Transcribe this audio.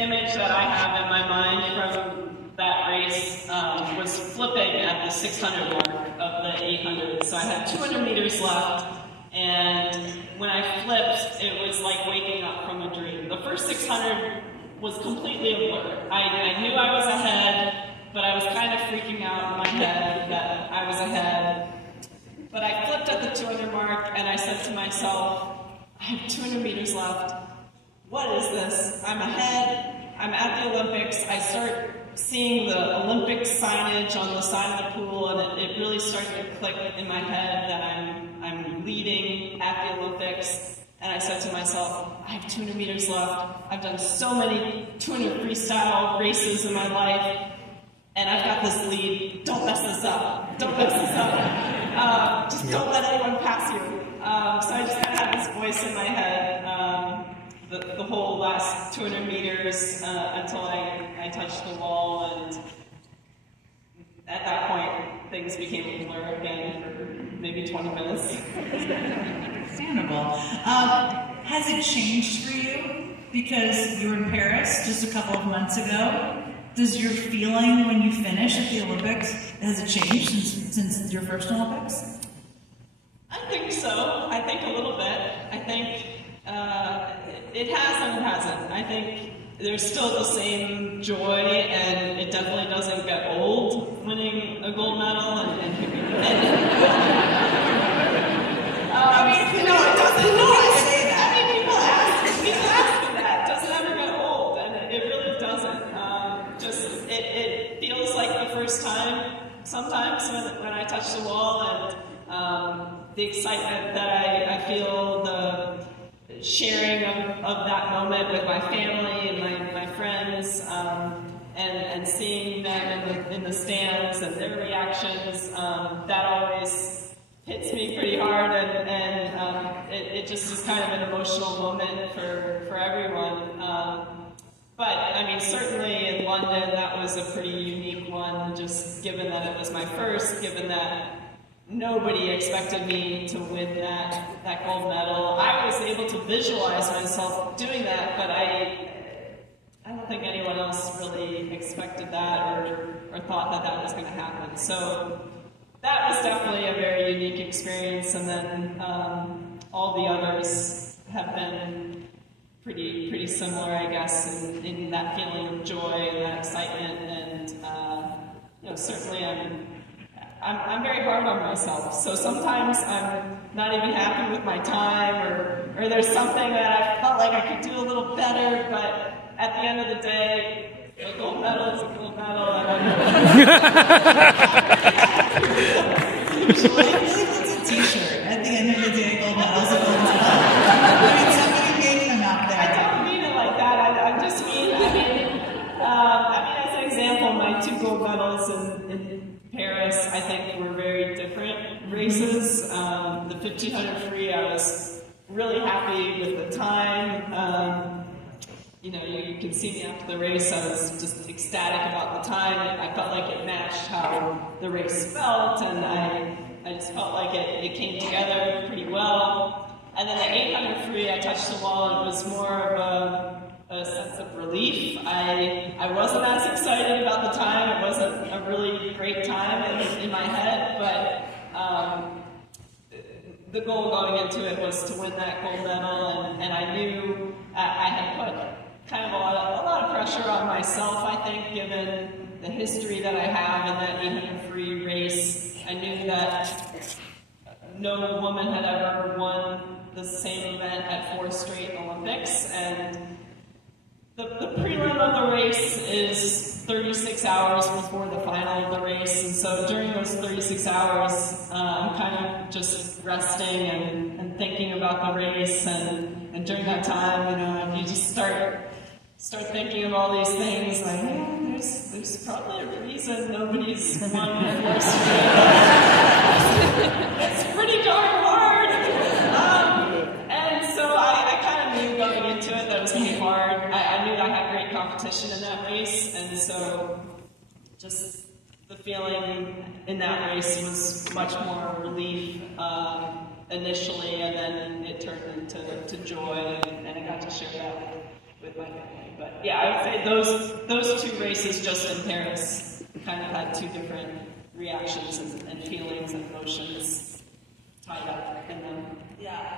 image that I have in my mind from that race was flipping at the 600 mark of the 800. So I had 200 meters left, and when I flipped, it was like waking up from a dream. The first 600 was completely a blur. I knew I was ahead, but I was kind of freaking out in my head that I was ahead. But I flipped at the 200 mark, and I said to myself, I have 200 meters left. What is this? I'm ahead. I'm at the Olympics. I start seeing the Olympic signage on the side of the pool, and it really started to click in my head that I'm leading at the Olympics. And I said to myself, I have 200 meters left. I've done so many 200 freestyle races in my life, and I've got this lead. Don't mess this up. Don't mess this up. Just don't let anyone pass you. So I just kind of had this voice in my head the whole last 200 meters until I touched the wall, and at that point, things became a blur again for maybe 20 minutes. Understandable. Has it changed for you? Because you were in Paris just a couple of months ago. Does your feeling when you finish at the Olympics, has it changed since your first Olympics? I think so. I think a little bit. I think it has and it hasn't. I think there's still the same joy, and it definitely doesn't get old winning a gold medal. I mean, no, it doesn't. No, I say that. I mean, people ask me that. Does it ever get old? And it really doesn't. It feels like the first time sometimes when I touch the wall, and the excitement that I feel, the sharing of that moment with my family and my friends, and seeing them in the stands and their reactions, that always hits me pretty hard, and it just is kind of an emotional moment for everyone. But, I mean, certainly in London, that was a pretty unique one, just given that it was my first, given that nobody expected me to win that gold medal. I was able to visualize myself doing that, but I don't think anyone else really expected that or thought that was going to happen. So that was definitely a very unique experience, and then all the others have been pretty similar, I guess, in that feeling of joy and that excitement, and certainly I'm very hard on myself. So sometimes I'm not even happy with my time, or there's something that I felt like I could do a little better, but at the end of the day, a gold medal is a gold medal, and usually it's a t-shirt. At the end of the day, gold medal is a gold medal. I mean, somebody made them out there. I don't mean it like that. I just mean, as an example, my 2 gold medals in Paris, I think, were very different races. The 1500 free, I was really happy with the time. You can see me after the race. I was just ecstatic about the time. I felt like it matched how the race felt, and I just felt like it came together pretty well. And then the 800 free, I touched the wall, and it was more of a sense of relief. I wasn't as excited about the time. It wasn't a really great time in my head, but the goal going into it was to win that gold medal, and I knew I had put kind of a lot of pressure on myself, I think, given the history that I have in that 800 free race. I knew that no woman had ever won the same event at 4 straight Olympics, and the prelim of the race is 36 hours before the final of the race, and so during those 36 hours, I'm kind of just resting and thinking about the race, and during that time, you just start thinking of all these things, like, there's probably a reason nobody's won the 4 straight. It's pretty darn hard. And so I kind of knew going into it that it was going to be hard. I knew I had great competition in that race, and so just the feeling in that race was much more relief initially, and then it turned into joy, and I got to share that with my family. But yeah, I would say those two races just in Paris kind of had two different reactions and feelings and emotions tied up in them. Yeah.